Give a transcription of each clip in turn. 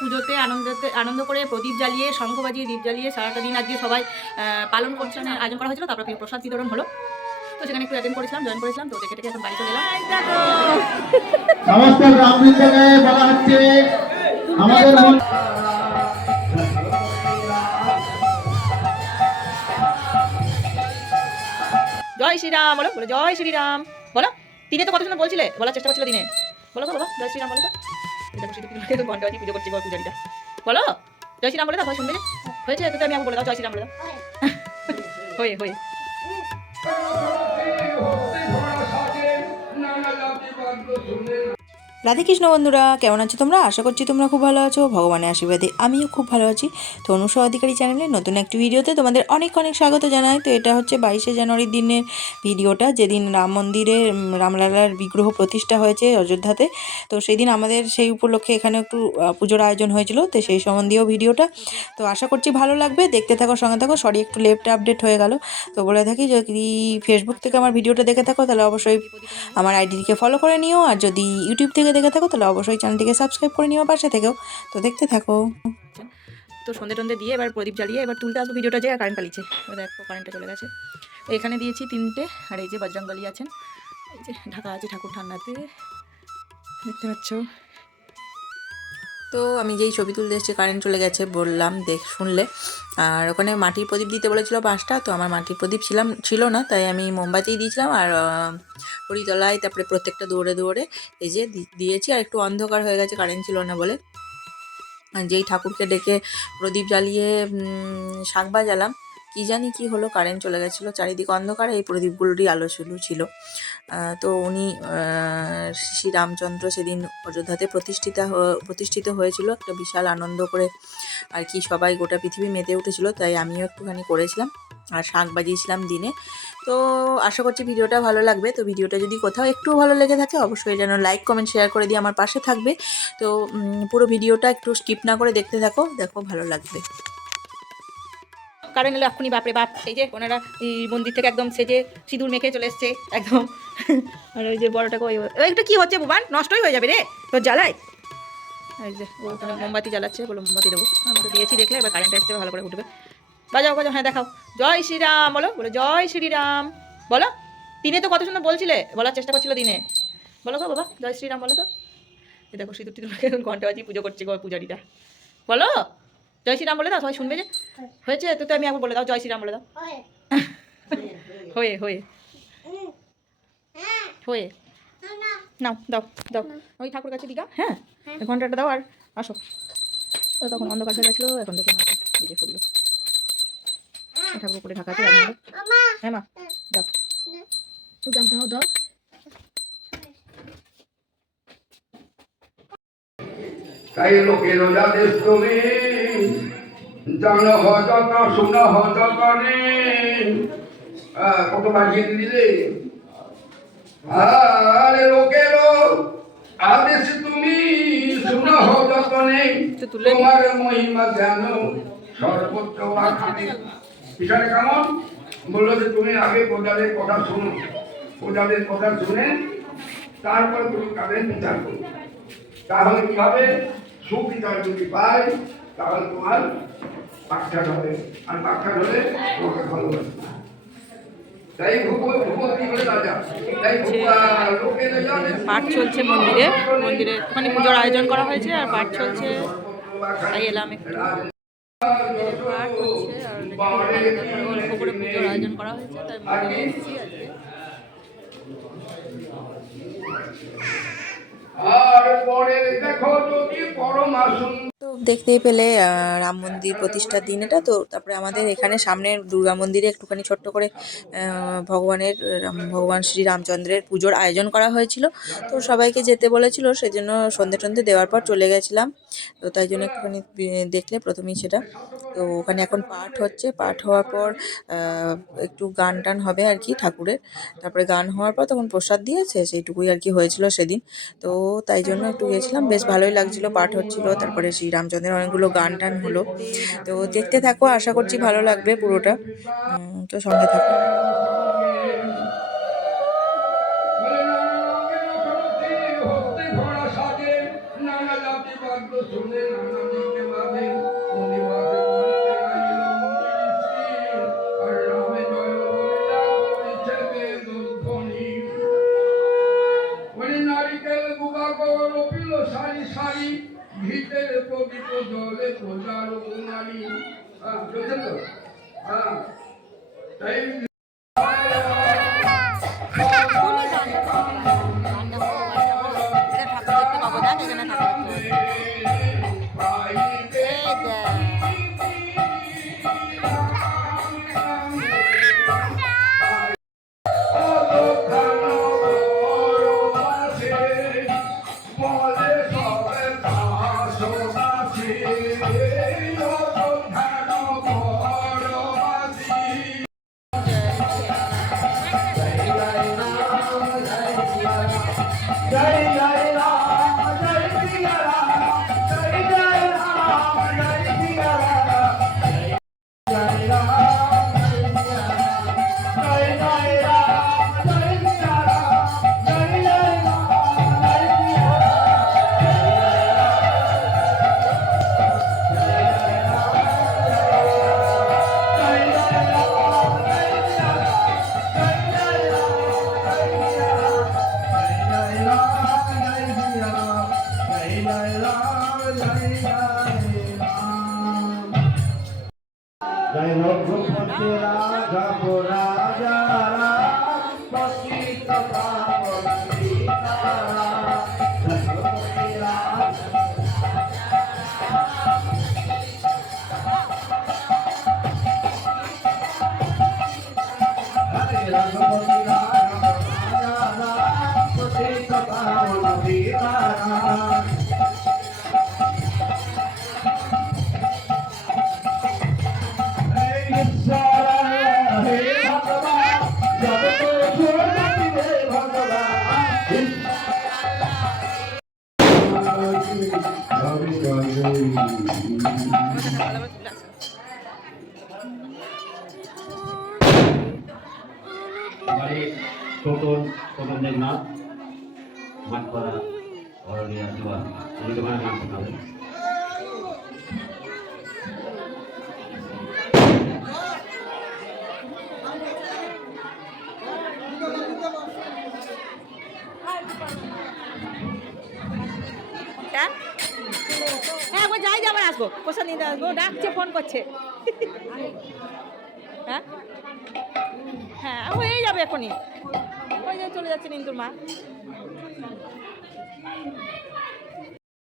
পুজোতে আনন্দ করে প্রদীপ জ্বালিয়ে, শঙ্খ বাজিয়ে, দীপ জ্বালিয়ে সারাটা দিন আজকে সবাই পালন করছে, আয়োজন করা হয়েছিল। তারপরে প্রসাদ বিতরণ হলো, তো সেখানে একটু অ্যাটেন্ড করেছিলাম, জয়েন করেছিলাম। তো দেখে এখন বাড়ি চলে এলাম। সমস্ত গ্রামবৃন্দকে বলা হচ্ছে আমাদের জয় শ্রীরাম বলো, বলো জয় শ্রীরাম বলো। দিনে তো কত সুন্দর বলছিলে, বলার চেষ্টা করছিল দিনে। বলো তো বাবা জয় শ্রীরাম বলো তো। ঘন্টা বাজি পুজো করছি পূজারিটা। বলো জয় শ্রীরাম বলে দাও, সবাই শুনবে যে হয়েছে। তো আমি আমাকে বলে দাও জয় শ্রীরাম বলে দাও। হয়ে হয়ে রাধেকৃষ্ণ বন্ধুরা, কেমন আছো তোমরা? আশা করছি তোমরা খুব ভালো আছো। ভগবানের আশীর্বাদে আমিও খুব ভালো আছি। তো অনুষা অধিকারী চ্যানেলে নতুন একটি ভিডিওতে তোমাদের অনেক অনেক স্বাগত জানাই। তো এটা হচ্ছে 22শে জানুয়ারির দিনের ভিডিওটা, যেদিন রাম মন্দিরে রামলালার বিগ্রহ প্রতিষ্ঠা হয়েছে অযোধ্যাতে। তো সেই দিন আমাদের সেই উপলক্ষে এখানে একটু পুজোর আয়োজন হয়েছিল, তো সেই সম্বন্ধীয় ভিডিওটা। তো আশা করছি ভালো লাগবে, দেখতে থাকো, সঙ্গে থাকো। সরি একটু লেট আপডেট হয়ে গেল। তো বলে থাকি, যদি ফেসবুক থেকে আমার ভিডিওটা দেখে থাকো তাহলে অবশ্যই আমার আইডিকে ফলো করে নিও, আর যদি ইউটিউব থেকে দেখে থাকো তাহলে অবশ্যই চ্যানেলটিকে সাবস্ক্রাইব করে নিও পাশে থেকেও। তো দেখতে থাকো। তো সন্ধে টন্ধে দিয়ে এবার প্রদীপ জ্বালিয়ে এবার তুলতে আসবো ভিডিওটা, যে কারেন্ট পালিয়েছে। দেখো কারেন্টটা চলে গেছে। এখানে দিয়েছি 3টে, আর এই যে বজরংবলী আছেন, এই যে ঢাকা আছে ঠাকুর ঠান্ডাতে, দেখতে পাচ্ছ। তো আমি যেই ছবি তুলতে এসেছি কারেন্ট চলে গেছে বললাম, শুনলে। আর ওখানে মাটির প্রদীপ দিতে বলেছিল 5টা, তো আমার মাটির প্রদীপ ছিল না, তাই আমি মোমবাতি দিয়েছিলাম। আর হরিতলায় তারপরে প্রত্যেকটা দৌড়ে দৌড়ে এই যে দিয়েছি। আর একটু অন্ধকার হয়ে গেছে, কারেন্ট ছিল না বলে। যেই ঠাকুরকে ডেকে প্রদীপ জ্বালিয়ে শাঁখ বাজালাম, কী জানি কি হলো, কারেন্ট চলে গেছিলো, চারিদিকে অন্ধকার, এই প্রদীপগুলোরই আলো ছিল। তো উনি শ্রী রামচন্দ্র সেদিন অযোধ্যাতে প্রতিষ্ঠিত হয়েছিল, একটা বিশাল আনন্দ করে আর কি সবাই গোটা পৃথিবী মেতে উঠেছিল, তাই আমিও একটুখানি করেছিলাম আর শাঁখ বাজিয়েছিলাম দিনে। তো আশা করছি ভিডিওটা ভালো লাগবে। তো ভিডিওটা যদি কোথাও একটু ভালো লেগে থাকে অবশ্যই যেন লাইক কমেন্ট শেয়ার করে দিয়ে আমার পাশে থাকবে। তো পুরো ভিডিওটা একটু স্কিপ না করে দেখতে থাকো, দেখো ভালো লাগবে। কারেন্ট এলো এক্ষুনি, বাপরে বাপ। এই যে ওনারা এই মন্দির থেকে একদম সেজে সিঁদুর মেখে চলে এসছে একদম। আর ওই যে বড়টাকে ওইটা কি হচ্ছে বুবান, নষ্টই হয়ে যাবে রে তোর জ্বালায়। এই যে ওখানে মোমবাতি জ্বালাচ্ছে, বলো মোমবাতি দেবো। আমি তো দিয়েছি, দেখলে এবার কারেন্ট এসছে, ভালো করে উঠবে। বাজাও বাজাও, হ্যাঁ দেখাও জয় শ্রীরাম বলো, বলো জয় শ্রীরাম বলো। দিনে তো কত সুন্দর বলছিলে, বলার চেষ্টা করছিল দিনে। বলো গো বাবা জয় শ্রীরাম বলো তো। এই দেখো সিঁদুর টিঁদুর ঘন্টা বাজি পুজো করছে গো পূজারিটা। বলো জয় শ্রীরাম বলে দাও, সবাই শুনবে যে হয়েছে। তো আমি একবার বলে দাও জয় শ্রীরাম বলে দাও। হয়ে হয়ে হয়ে নাও, দাও দাও ওই ঠাকুর কাছে দিঘা। হ্যাঁ ঘন্টাটা দাও আর আসো। তখন অন্ধকার হয়ে গেছিলো, এখন দেখে না দিকে ফুললো। ঠাকুর উপরে ঢাকা আছে। হ্যাঁ মা দাও দাও দাও দাও। তাই লোকের যাদের তুমি জান হত শুন হত কত বাজিয়ে দিলে। আর লোকের আদেশ তুমি শুন হতনে, তোমার মহিমা জানো সর্বত্র আখানে। বিষয়টা কেমন বললো যে তুমি আগে প্রজাদের কথা শুনো, প্রজাদের কথা শুনে তারপর তুমি তাদের বিচার করো। তাহলে কি হবে, সুবিচার যদি পাই তাহলে তোমার বাচ্চা ধরে, আর বাচ্চা ধরে তোমাকে ভালোবাসে। তাই ভূপতি হয়ে রাজা, তাই পাঠ চলছে মন্দিরে, মন্দিরে মানে পুজোর আয়োজন করা হয়েছে আর পাঠ চলছে, তাই এলাম একটু। পাঠ হচ্ছে আর অল্প করে পুজোর আয়োজন করা হয়েছে, তাই মন্দিরে এসেছি আজকে। আর পরে দেখো যদি পরমাসুন। তো দেখতেই পেলে রাম মন্দির প্রতিষ্ঠার দিন এটা। তো তারপরে আমাদের এখানে সামনের দুর্গা মন্দিরে একটুখানি ছোট্ট করে ভগবান শ্রী রামচন্দ্রের পুজোর আয়োজন করা হয়েছিল। তো সবাইকে যেতে বলেছিল, সেজন্য সন্ধে টন্ধে দেওয়ার পর চলে গেছিলাম। তো তাই জন্য একটুখানি দেখলে প্রথমেই সেটা। তো ওখানে এখন পাঠ হচ্ছে, পাঠ হওয়ার পর একটু গান টান হবে আর কি ঠাকুরের। তারপরে গান হওয়ার পর তখন প্রসাদ দিয়েছে, সেইটুকুই আর কি হয়েছিল সেদিন। তো তাই জন্য একটু গেছিলাম, বেশ ভালোই লাগছিল, পাঠ হচ্ছিল, তারপরে শ্রী রামচন্দ্রের অনেকগুলো গান টান হলো। তো দেখতে থাকো, আশা করছি ভালো লাগবে পুরোটা। তো সঙ্গে থাকো। নানা জাতি বাদ্য শুনে নানা পবিত্র জলে প্রজার উনানি চলছে তো তাই জয় রঘুপতি রাঘব রাজা পতিত পাবন সীতারাম রঘুপতি রাঘব হরে রঘুপতি রাঘব রাজা পতিত পাবন সীতারাম বাড়ি টোটন দেবনাথ মাঠপাড়া অরণিয়া জোয়ার উনি দোকানের নাম শোনাবেন। হ্যাঁ একবার যাই আবার আসবো প্রসাদ নিতে আসবো ডাকছে ফোন করছে হ্যাঁ হ্যাঁ হয়ে যাবে এখনই ওই যে চলে যাচ্ছে নিন্দুর মা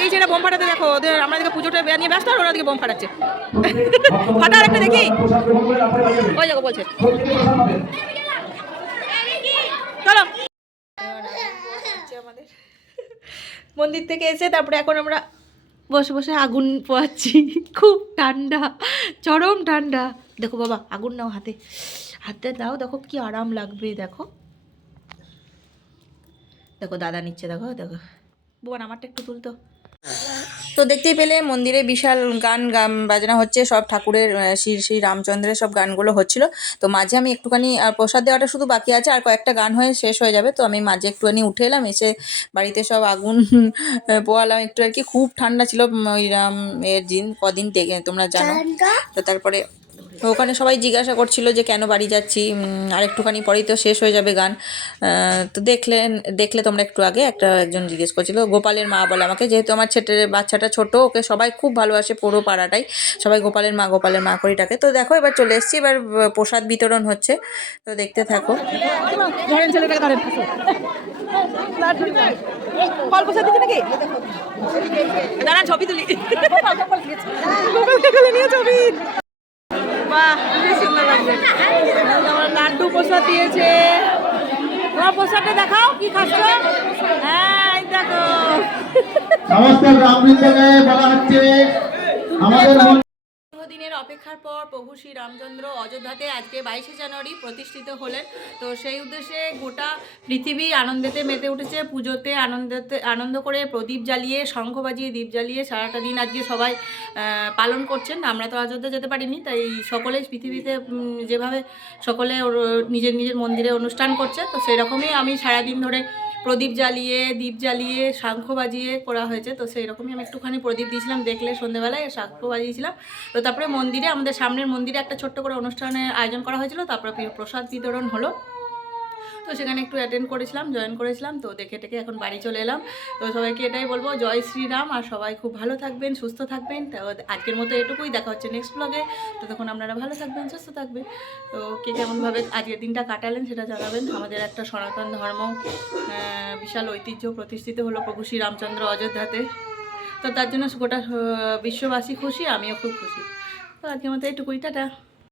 এই যেটা বোম ফাটাতে দেখো ওদের আমরা দিকে পুজোটা নিয়ে ব্যস্ত আর ওরা দিকে বোম ফাটাচ্ছে ফাটার একটা দেখি ওই দেখো বলছে চলো আমাদের মন্দির থেকে এসে তারপরে এখন আমরা বসে বসে আগুন পোয়াচ্ছি খুব ঠান্ডা চরম ঠান্ডা দেখো বাবা আগুন নাও হাতে হাতে দাও দেখো কি আরাম লাগবে দেখো দেখো দাদা নিচ্ছে দেখো দেখো বোন আমারটা একটু তুলতো তো দেখতেই পেলে মন্দিরে বিশাল গান বাজনা হচ্ছে সব ঠাকুরের শ্রী শ্রী রামচন্দ্রের সব গানগুলো হচ্ছিল তো মাঝে আমি একটুখানি প্রসাদ দেওয়াটা শুধু বাকি আছে আর কয়েকটা গান হয়ে শেষ হয়ে যাবে তো আমি মাঝে একটুখানি উঠে এলাম এসে বাড়িতে সব আগুন পোয়ালাম একটু আর কি খুব ঠান্ডা ছিল ওই রাম এর দিন কদিন দেখে তোমরা জানো তো তারপরে ওখানে সবাই জিজ্ঞাসা করছিল যে কেন বাড়ি যাচ্ছি আর একটুখানি পরেই তো শেষ হয়ে যাবে গান তো দেখলে তোমরা একটু আগে একজন জিজ্ঞেস করছিল গোপালের মা বলে আমাকে যেহেতু আমার বাচ্চাটা ছোট ওকে সবাই খুব ভালোবাসে পুরো পাড়াটাই সবাই গোপালের মা করেই ডাকে তো দেখো এবার চলে এসেছি এবার প্রসাদ বিতরণ হচ্ছে তো দেখতে থাকো দাঁড়ান ছবি তুলি ছবি বাহ খুবই সুন্দর লাগছে আমার লাড্ডু প্রসাদ দিয়েছে তোমার প্রসাদটা দেখাও কি খাচ্ছ হ্যাঁ দেখো সমস্ত গ্রামবৃন্দকে বলা হচ্ছে আমাদের দিনের অপেক্ষার পর প্রভু শ্রী রামচন্দ্র অযোধ্যাতে আজকে 22শে জানুয়ারি প্রতিষ্ঠিত হলেন তো সেই উদ্দেশ্যে গোটা পৃথিবী আনন্দেতে মেতে উঠেছে পুজোতে আনন্দ করে প্রদীপ জ্বালিয়ে শঙ্খ বাজিয়ে দীপ জ্বালিয়ে সারাটা দিন আজকে সবাই পালন করছেন আমরা তো অযোধ্যা যেতে পারিনি তাই সকলে পৃথিবীতে যেভাবে সকলে নিজের নিজের মন্দিরে অনুষ্ঠান করছে তো সেই রকমই আমি সারাদিন ধরে প্রদীপ জ্বালিয়ে দীপ জ্বালিয়ে শঙ্খ বাজিয়ে করা হয়েছে তো সেই রকমই আমি একটুখানি প্রদীপ দিয়েছিলাম দেখলে সন্ধ্যেবেলায় শঙ্খ বাজিয়েছিলাম তো তারপরে মন্দিরে আমাদের সামনের মন্দিরে একটা ছোট্ট করে অনুষ্ঠানের আয়োজন করা হয়েছিল তারপরে প্রসাদ বিতরণ হলো তো তো সেখানে একটু অ্যাটেন্ড করেছিলাম, জয়েন করেছিলাম। তো দেখে টেকে এখন বাড়ি চলে এলাম। তো সবাইকে এটাই বলবো, জয় শ্রীরাম, আর সবাই খুব ভালো থাকবেন, সুস্থ থাকবেন। তো আজকের মতো এটুকুই, দেখা হচ্ছে নেক্সট ব্লগে। তো তখন আপনারা ভালো থাকবেন, সুস্থ থাকবেন। তো কে কেমনভাবে আজকের দিনটা কাটালেন সেটা জানাবেন। আমাদের একটা সনাতন ধর্ম বিশাল ঐতিহ্য প্রতিষ্ঠিত হলো প্রভু শ্রী রামচন্দ্র অযোধ্যাতে। তো তার জন্য গোটা বিশ্ববাসী খুশি, আমিও খুব খুশি। তো আজকের মতো এটুকুই, টাটা।